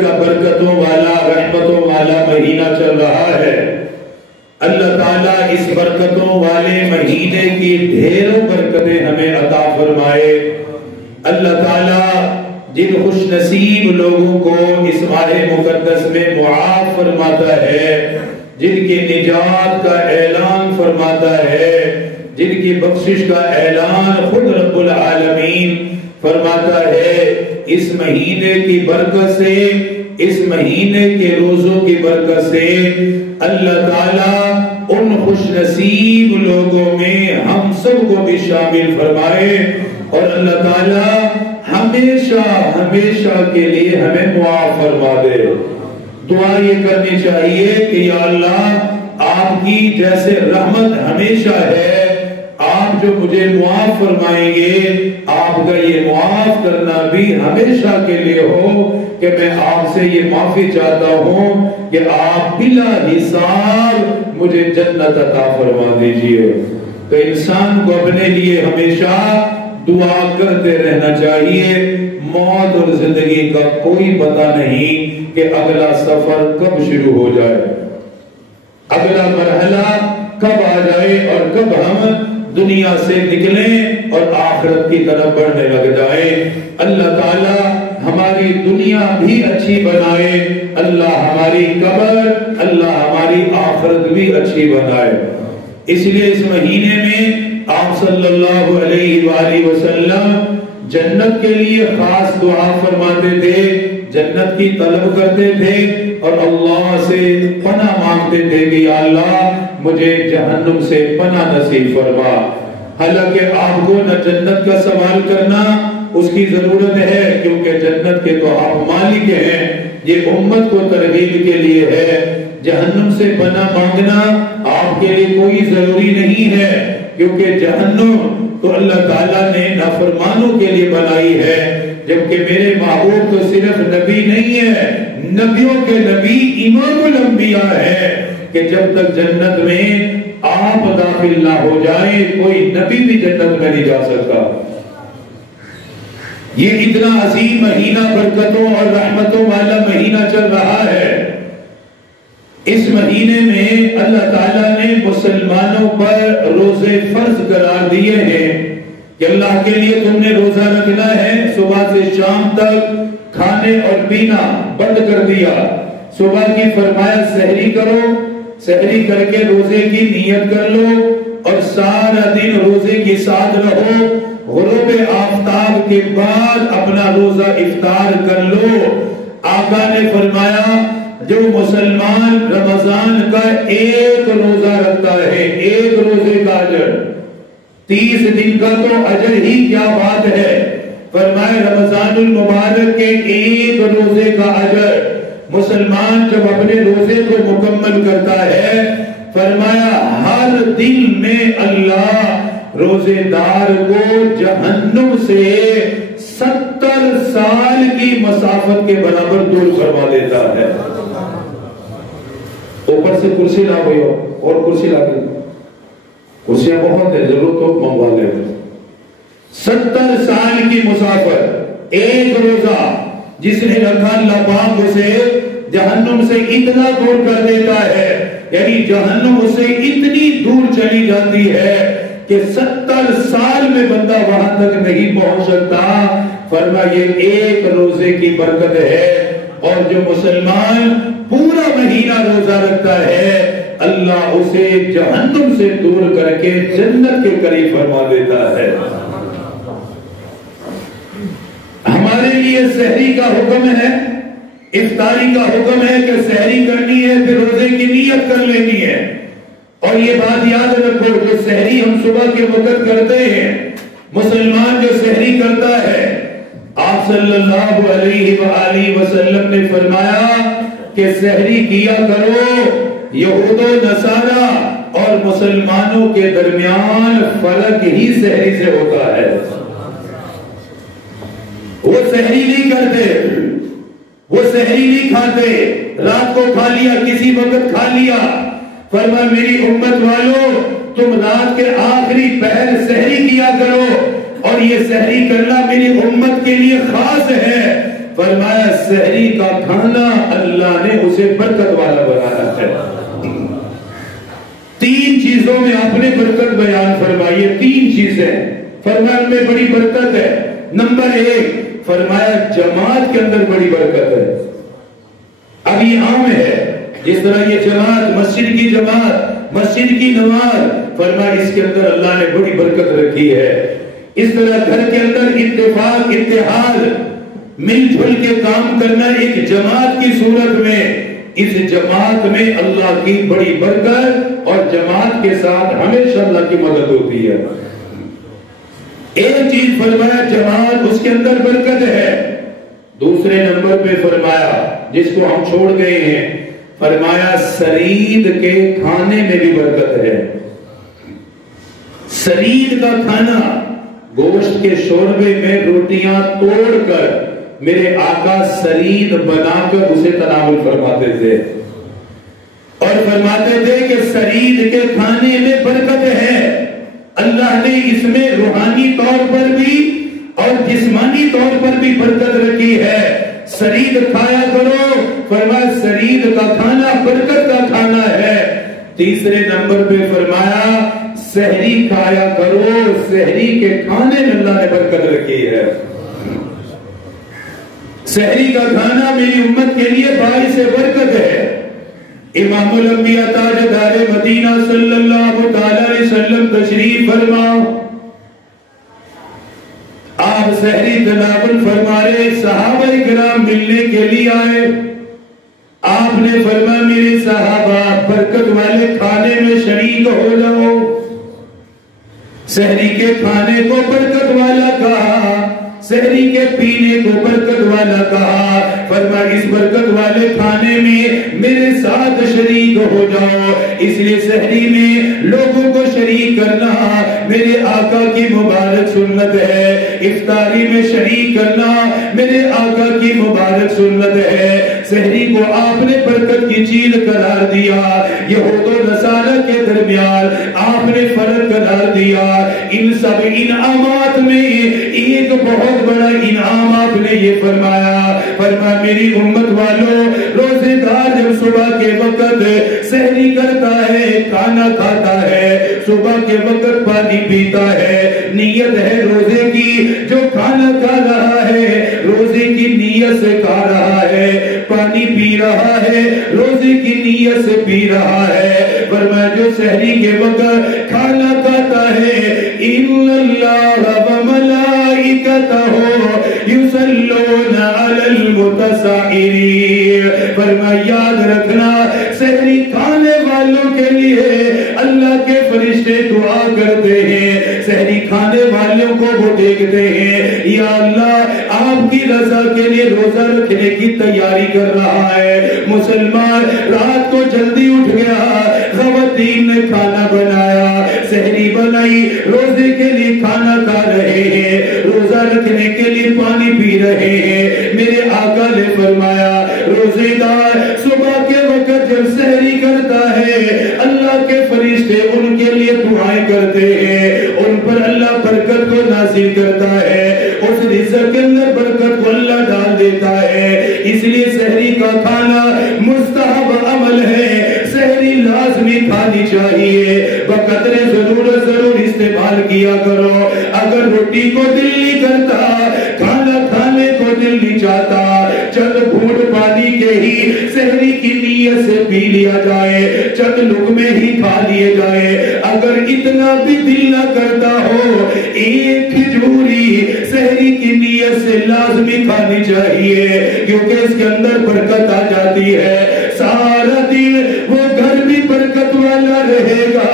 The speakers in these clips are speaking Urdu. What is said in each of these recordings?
کا برکتوں والا رحمتوں والا مہینہ چل رہا ہے۔ اللہ تعالیٰ اس برکتوں والے مہینے کی ڈھیروں برکتیں ہمیں عطا فرمائے۔ اللہ تعالیٰ جن خوش نصیب لوگوں کو اس ماہ مقدس میں معاف فرماتا ہے، جن کی نجات کا اعلان فرماتا ہے، جن کی بخشش کا اعلان خود رب العالمین فرماتا ہے، اس مہینے کی برکت سے، اس مہینے کے روزوں کی برکت سے اللہ تعالیٰ ان خوش نصیب لوگوں میں ہم سب کو بھی شامل فرمائے، اور اللہ تعالیٰ ہمیشہ ہمیشہ کے لیے ہمیں معاف فرما دے۔ دعا یہ کرنی چاہیے کہ یا اللہ آپ کی جیسے رحمت ہمیشہ ہے، آپ جو مجھے معاف فرمائیں گے آپ کا یہ معاف کرنا بھی ہمیشہ کے لیے ہو، کہ میں آپ سے یہ معافی چاہتا ہوں کہ آپ بلا حساب مجھے جنت عطا فرما دیجئے۔ تو انسان کو اپنے لیے ہمیشہ دعا کرتے رہنا چاہیے۔ موت اور زندگی کا کوئی پتہ نہیں کہ اگلا سفر کب شروع ہو جائے، اگلا مرحلہ کب آ جائے، اور کب ہم دنیا سے نکلیں اور آخرت کی طرف بڑھنے لگ جائیں۔ اللہ تعالیٰ ہماری دنیا بھی اچھی بنائے، اللہ ہماری قبر، اللہ ہماری آخرت بھی اچھی بنائے۔ اس لیے اس مہینے میں آپ صلی اللہ علیہ وآلہ وسلم جنت کے لیے خاص دعا فرماتے تھے، جنت کی طلب کرتے تھے، اور اللہ سے پناہ مانگتے تھے کہ یا اللہ مجھے جہنم سے پناہ نصیب فرما۔ حالانکہ آپ کو نہ جنت کا سوال کرنا اس کی ضرورت ہے، کیونکہ جنت کے تو آپ مالک ہیں، یہ امت کو ترغیب کے لیے ہے۔ جہنم سے پناہ مانگنا آپ کے لیے کوئی ضروری نہیں ہے، کیونکہ جہنم تو اللہ تعالیٰ نے نافرمانوں کے لیے بنائی ہے، جبکہ میرے محبوب تو صرف نبی نہیں ہے، نبیوں کے نبی امام الانبیاء ہے، کہ جب تک جنت میں آپ داخل نہ ہو جائیں کوئی نبی بھی جنت میں نہیں جا سکتا۔ یہ اتنا عظیم مہینہ برکتوں اور رحمتوں والا مہینہ چل رہا ہے۔ اس مہینے میں اللہ تعالیٰ نے مسلمانوں پر روزے فرض قرار دیے ہیں کہ اللہ کے لیے تم نے روزہ رکھنا ہے، صبح سے شام تک کھانے اور پینا بند کر دیا۔ صبح کی فرمایا سحری کرو، سحری کر کے روزے کی نیت کر لو، اور سارا دن روزے کے ساتھ رہو، غروب آفتاب کے بعد اپنا روزہ افطار کر لو۔ آقا نے فرمایا جو مسلمان رمضان کا ایک روزہ رکھتا ہے، ایک روزے کا اجر، 30 دن کا تو اجر ہی کیا بات ہے، فرمایا رمضان المبارک کے ایک روزے کا اجر مسلمان جب اپنے روزے کو مکمل کرتا ہے، فرمایا ہر دن میں اللہ روزے دار کو جہنم سے 70 سال کی مسافت کے برابر دور کروا دیتا ہے۔ اوپر سے کرسی لا ہوئی ہو، اور کرسی لا گئی، کرسیاں بہت ہے، ضرورت تو منگوا لے۔ 70 سال کی مسافت، ایک روزہ جس نے رکھا اللہ پاک اسے جہنم سے اتنا دور کر دیتا ہے، یعنی جہنم اسے اتنی دور چلی جاتی ہے کہ 70 سال میں بندہ وہاں تک نہیں پہنچ سکتا۔ فرمایا یہ ایک روزے کی برکت ہے، اور جو مسلمان پورا مہینہ روزہ رکھتا ہے اللہ اسے جہنم سے دور کر کے جنت کے قریب فرما دیتا ہے۔ ہمارے لیے سحری کا حکم ہے، افطاری کا حکم ہے کہ سحری کرنی ہے، پھر روزے کی نیت کر لینی ہے۔ اور یہ بات یاد رکھو، جو سحری ہم صبح کے وقت کرتے ہیں، مسلمان جو سحری کرتا ہے، آپ صلی اللہ علیہ وآلہ وسلم نے فرمایا کہ سحری کیا کرو، یہود و نصارہ اور مسلمانوں کے درمیان فرق ہی سحری سے ہوتا ہے۔ وہ سحری نہیں کرتے، وہ سحری نہیں کھاتے، رات کو کھا لیا، کسی وقت کھا لیا۔ فرمایا میری امت والو تم رات کے آخری پہر سحری کیا کرو، اور یہ سحری کرنا میری امت کے لیے خاص ہے۔ فرمایا سحری کا کھانا اللہ نے اسے برکت والا بنایا ہے۔ 3 چیزوں میں آپ نے برکت بیان فرمائی ہے، 3 چیزیں فرمایا ان میں بڑی برکت ہے۔ نمبر 1 فرمایا جماعت کے اندر بڑی برکت ہے۔ اب یہ عام ہے، جس طرح یہ جماعت، مسجد کی جماعت، مسجد کی نماز، فرمایا اس کے اندر اللہ نے بڑی برکت رکھی ہے۔ اس طرح گھر کے اندر اتفاق، اتحاد، مل جل کے کام کرنا ایک جماعت کی صورت میں، اس جماعت میں اللہ کی بڑی برکت اور جماعت کے ساتھ ہمیشہ اللہ کی مدد ہوتی ہے۔ ایک چیز فرمایا جماعت، اس کے اندر برکت ہے۔ دوسرے نمبر پہ فرمایا جس کو ہم چھوڑ گئے ہیں، فرمایا سرید کے کھانے میں بھی برکت ہے۔ سرید کا کھانا، گوشت کے شوربے میں روٹیاں توڑ کر میرے آقا سرید بنا کر اسے تناول فرماتے تھے اور فرماتے تھے کہ سرید کے کھانے میں برکت ہے۔ اللہ نے اس میں روحانی طور پر بھی اور جسمانی طور پر بھی برکت رکھی ہے۔ سرید کھایا کرو، فرمایا سرید کا کھانا برکت کا کھانا ہے۔ تیسرے نمبر پہ فرمایا سحری کھایا کرو، سحری کے کھانے میں اللہ نے برکت رکھی ہے۔ سحری کا کھانا میری امت کے لیے باعث برکت ہے۔ امام الانبیاء تاجدار مدینہ صلی اللہ تعالی علیہ وسلم تشریف فرماؤ، آپ سحری تناول فرما رہے، صحابہ کرام ملنے کے لیے آئے۔ آپ نے فرمایا میرے صحابہ برکت والے کھانے میں شریک ہو جاؤ۔ سحری کے کھانے کو برکت والا کہا، سحری کے پینے کو برکت والا کہا، فرمایا اس برکت والے کھانے میں میرے ساتھ شریک ہو جاؤ۔ اس لیے سحری میں لوگوں کو شریک کرنا میرے آقا کی مبارک سنت ہے، افطاری میں شریک کرنا میرے آقا کی مبارک سنت ہے۔ سحری کو آپ نے برکت کی چیز قرار دیا، یہود و نصارہ کے درمیان آپ نے فرق قرار دیا۔ ان سب انعامات میں ایک بہت بڑا انعام آپ نے یہ فرمایا، فرمایا میری امت والوں، روزے دار جب صبح کے وقت سحری کرتا ہے، کھانا کھاتا ہے، صبح کے وقت پانی پیتا ہے، نیت ہے روزے کی، جو کھانا کھا رہا ہے روزے کی نیت سے کھا رہا ہے، پانی پی رہا ہے روزے کی نیت سے پی رہا ہے۔ فرمایا جو سحری کے وقت کھانا کھاتا ہے، ان اللہ و ملائکتہ یصلون علی المتسائرین، فرمایا یاد رکھنا سحری کھانے والوں کے لیے اللہ کے فرشتے دعا کرتے ہیں، سحری کھانے والوں کو وہ دیکھتے ہیں، یا اللہ آپ کی رضا کے لیے روزہ رکھنے کی تیاری کر رہا ہے، مسلمان رات کو جلدی اٹھ گیا، خواتین نے کھانا بنایا، سحری بنائی، روزے کے لیے کھانا کھا رہے ہیں، روزہ رکھنے کے لیے پانی پی رہے ہیں۔ میرے آقا نے فرمایا روزے دار صبح کے وقت جب سحری کرتا ہے، اللہ کے فرشتے ان کے لیے دعائیں کرتے ہیں، ان پر اللہ برکت کو نازل کرتا ہے، اس رزق کے اندر برکت کو اللہ ڈال دیتا ہے۔ اس لیے سحری کا کھانا مستحب عمل ہے، سحری لازمی کھانی چاہیے، بقدر ضرورت ضرور استعمال کیا کرو۔ اگر روٹی کو دل نہیں کرتا، کھانا کھانے کو دل نہیں چاہتا، چند گھونٹ پانی کے ہی سحری کی نیت سے پی لیا جائے، چند لقمے ہی کھا لیے جائے۔ اگر اتنا بھی دل نہ کرتا ہو، ایک کھجوری سحری کی نیت سے لازمی کھانی چاہیے، کیونکہ اس کے اندر برکت آ جاتی ہے۔ سارا دن وہ گھر بھی برکت والا رہے گا،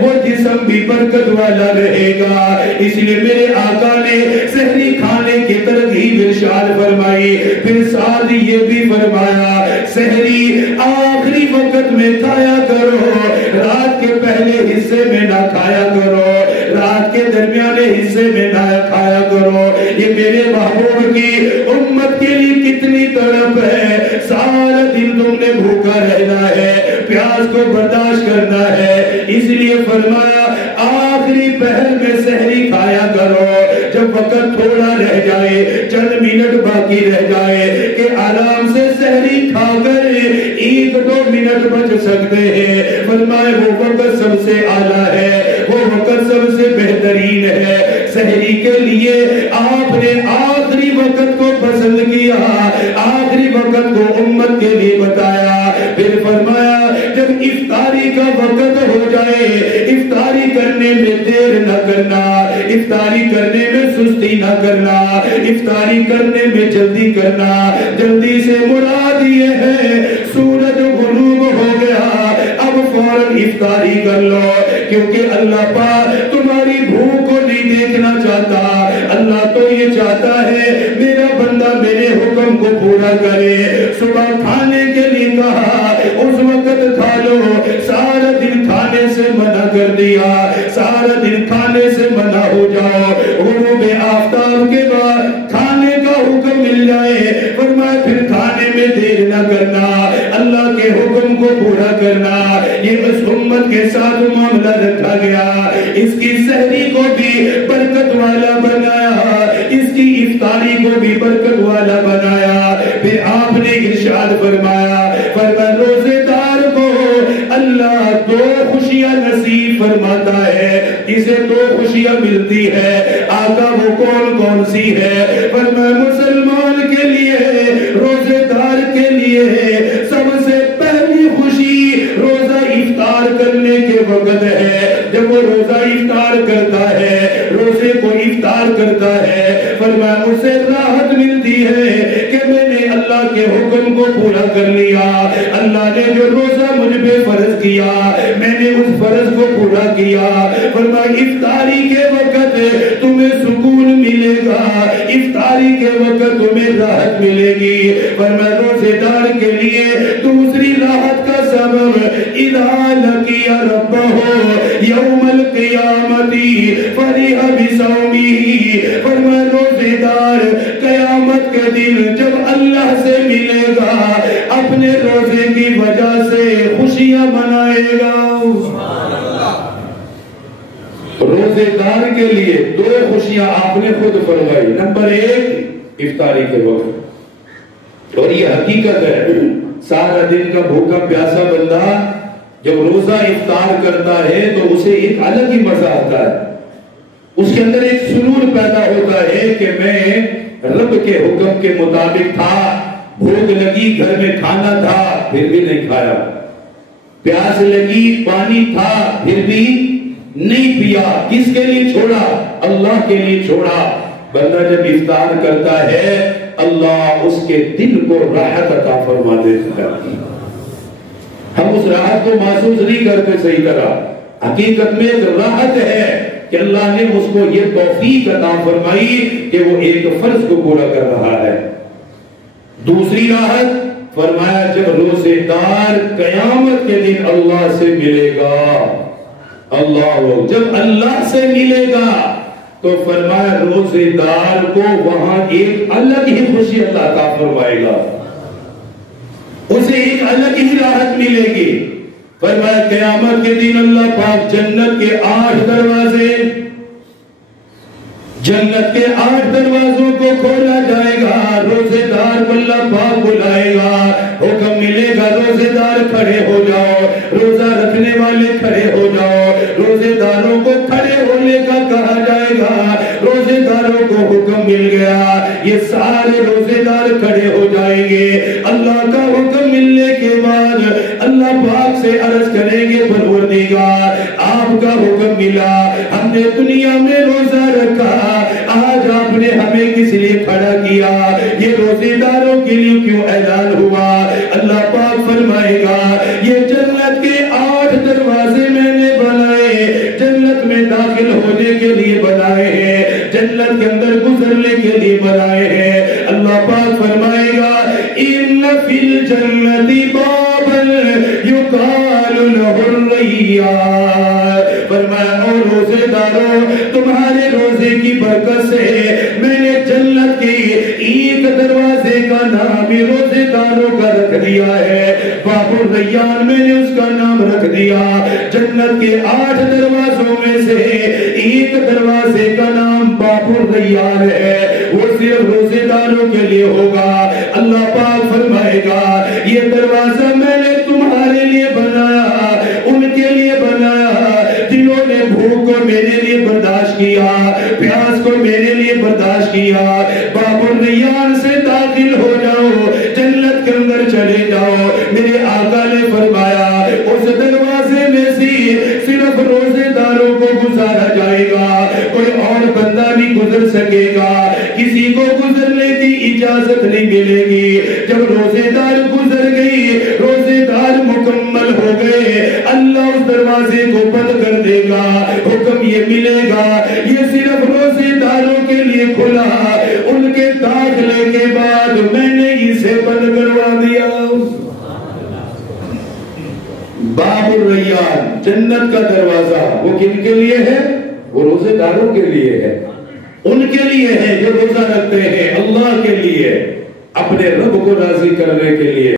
وہ جسم بھی برکت والا رہے گا۔ اس لیے میرے آقا نے سحری کھانے کی ترغیب ارشاد فرمائی، پھر ساتھ یہ بھی فرمایا سحری آخری وقت میں کھایا کرو، رات کے پہلے حصے میں نہ کھایا کرو، رات کے درمیانے حصے میں نہ کھایا کرو۔ یہ میرے محبوب کی امت کے لیے کتنی تڑپ ہے، سارا دن تم نے بھوکا رہنا ہے، پیاس کو برداشت کرنا ہے، اس لیے فرمایا آخری پہر میں سحری کھایا کرو، جب وقت تھوڑا رہ جائے، چند منٹ باقی رہ جائے کہ آرام سے سحری کھا کر 1-2 منٹ بچ سکتے ہیں، فرمائے وہ وقت سب سے اعلیٰ ہے، وہ وقت سب سے بہترین ہے۔ سحری کے لیے آپ نے آخری وقت کو پسند کیا، آخری وقت کو امت کے لیے بتایا، پھر فرمایا جب افطاری کا وقت ہو جائے، افطاری کرنے میں دیر نہ کرنا، افطاری کرنے میں سستی نہ کرنا، افطاری کرنے میں جلدی کرنا۔ جلدی سے مراد یہ ہے سورج غروب ہو گیا، اب فوراً افطاری کر لو، کیونکہ اللہ پاک تمہاری بھوک کو نہیں دیکھنا چاہتا، اللہ تو یہ چاہتا ہے میرا بندہ میرے حکم کو پورا کرے۔ صبح کھانے کے لیے کہا، اس وقت کھا لو، سارا دن کھانے سے منع کر دیا، سارا دن کھانے سے منع ہو جاؤ، غروب آفتاب کے بعد کھانے کا حکم مل جائے، فرمایا پھر کھانے میں دیر نہ کرنا، اللہ کے حکم کو پورا کرنا۔ یہ اس امت کے ساتھ معاملہ رکھا گیا، اس کی سحری کو بھی برکت والا بنایا، اس کی افطاری کو بھی برکت والا بنایا۔ پھر آپ نے ارشاد فرمایا، روزے دار کو اللہ 2 خوشیاں نصیب فرماتا ہے، اسے 2 خوشیاں ملتی ہے، آقا وہ کون کون سی ہے؟ فرمایا مسلمان کے لیے، روزے دار کے لیے سب سے پہلی خوشی روزہ افطار کرنے کے وقت ہے۔ جب وہ روزہ افطار کرتا ہے، روزے کو افطار کرتا ہے، فرمایا اسے راحت ملتی ہے کہ میں نے اللہ کے حکم کو پورا کر لیا، اللہ نے جو روزہ مجھ پہ فرض کیا میں نے اس فرض کو پورا کیا۔ فرمایا افطاری کے وقت تمہیں سکون ملے گا، افطاری کے وقت تمہیں راحت ملے گی۔ فرمایا روزے دار کے لیے دوسری راحت کا سبب اذا لقی ربہ یوم القیامت فرح بصومہ، فرمایا روزے دار قیامت کے دن جب اللہ سے ملے گا اپنے روزے کی وجہ سے خوشیاں منائے گا۔ روزے دار کے لیے 2 خوشیاں آپ نے خود فرمائی، نمبر 1 افطاری کے وقت، اور یہ حقیقت ہے سارا دن کا بھوکا پیاسا بندہ جب روزہ افطار کرتا ہے تو اسے ایک الگ ہی مزہ آتا ہے، اس کے اندر ایک سرور پیدا ہوتا ہے کہ میں رب کے حکم کے مطابق تھا، بھوک لگی گھر میں کھانا تھا پھر بھی نہیں کھایا، پیاس لگی پانی تھا پھر بھی نہیں پیا، کس کے لیے چھوڑا؟ اللہ کے لیے چھوڑا۔ بندہ جب افطار کرتا ہے اللہ اس کے دل کو راحت عطا فرما دیتا ہے، ہم اس راحت کو محسوس نہیں کرتے صحیح طرح، حقیقت میں ایک راحت ہے کہ اللہ نے اس کو یہ توفیق عطا فرمائی کہ وہ ایک فرض کو پورا کر رہا ہے۔ دوسری راحت فرمایا جب روزے دار قیامت کے دن اللہ سے ملے گا، اللہ جب اللہ سے ملے گا تو فرمایا روزے دار کو وہاں ایک الگ ہی خوشی اللہ عطا فرمائے گا، اسے ایک الگ ہی راحت ملے گی۔ فرمایا قیامت کے دن اللہ پاک جنت کے 8 دروازے، جنت کے 8 دروازوں کو کھولا جائے گا، روزے دار کو اللہ پاک بلائے گا، حکم ملے گا روزے دار کھڑے ہو جاؤ، روزہ رکھنے والے کھڑے ہو جاؤ، روزے داروں کو کھڑے ہونے کا کہا جائے گا، روزے داروں کو حکم مل گیا، یہ سارے روزے دار کھڑے ہو جائیں گے، اللہ کا حکم ملنے کے بعد اللہ پاک سے عرض کریں گے پروردگار آپ کا حکم ملا، ہم نے دنیا میں روزہ رکھا، آج آپ نے ہمیں کس لیے کھڑا کیا، یہ روزے داروں کے لیے کیوں اعلان ہوا؟ اللہ پاک فرمائے گا یہ جنت کے 8 دروازے میں نے بنائے، جنت میں داخل ہونے کے لیے بنائے ہیں، جنت کے اندر گزرنے کے لیے بنائے ہیں۔ اللہ پاک فرمائے گا ان فی الجنت بابا یقال له الریان، فرمایا او روزے داروں تمہارے روزے کی برکت سے میں نے جنت کے ایک دروازے کا نام روزے داروں کا دیا ہے باب الریان میں نے اس کا نام رکھ دیا. جنت کے 8 دروازوں میں سے ایک دروازے کا نام باب الریان ہے, وہ صرف روزے داروں کے لیے ہوگا. اللہ پاک فرمائے گا یہ دروازہ میں نے تمہارے لیے بنایا, ان کے لیے بنایا جنہوں نے بھوک کو میرے لیے برداشت کیا, پیاس کو میرے لیے برداشت کیا. باب الریان سے داخل ہو جاؤ, جنت کے اندر چلے جاؤ. میرے آقا نے فرمایا اس دروازے میں سے صرف روزے داروں کو گزارا جائے گا, کوئی اور بندہ نہیں گزر سکے گا, کسی کو گزرنے کی اجازت نہیں ملے گی. جب روزے دار گزر گئی, روزے دار مکمل ہو گئے, اللہ اس دروازے کو بند کر دے گا. حکم یہ ملے گا یہ صرف روزے داروں کے لیے کھلا, ان کے داخلے کے بعد میں نے اسے بند کروا دیا. باب الریان جنت کا دروازہ وہ کن کے لیے ہے؟ وہ روزے داروں کے لیے ہے, ان کے لیے ہے جو روزہ رکھتے ہیں, اللہ کے لیے, اپنے رب کو راضی کرنے کے لیے.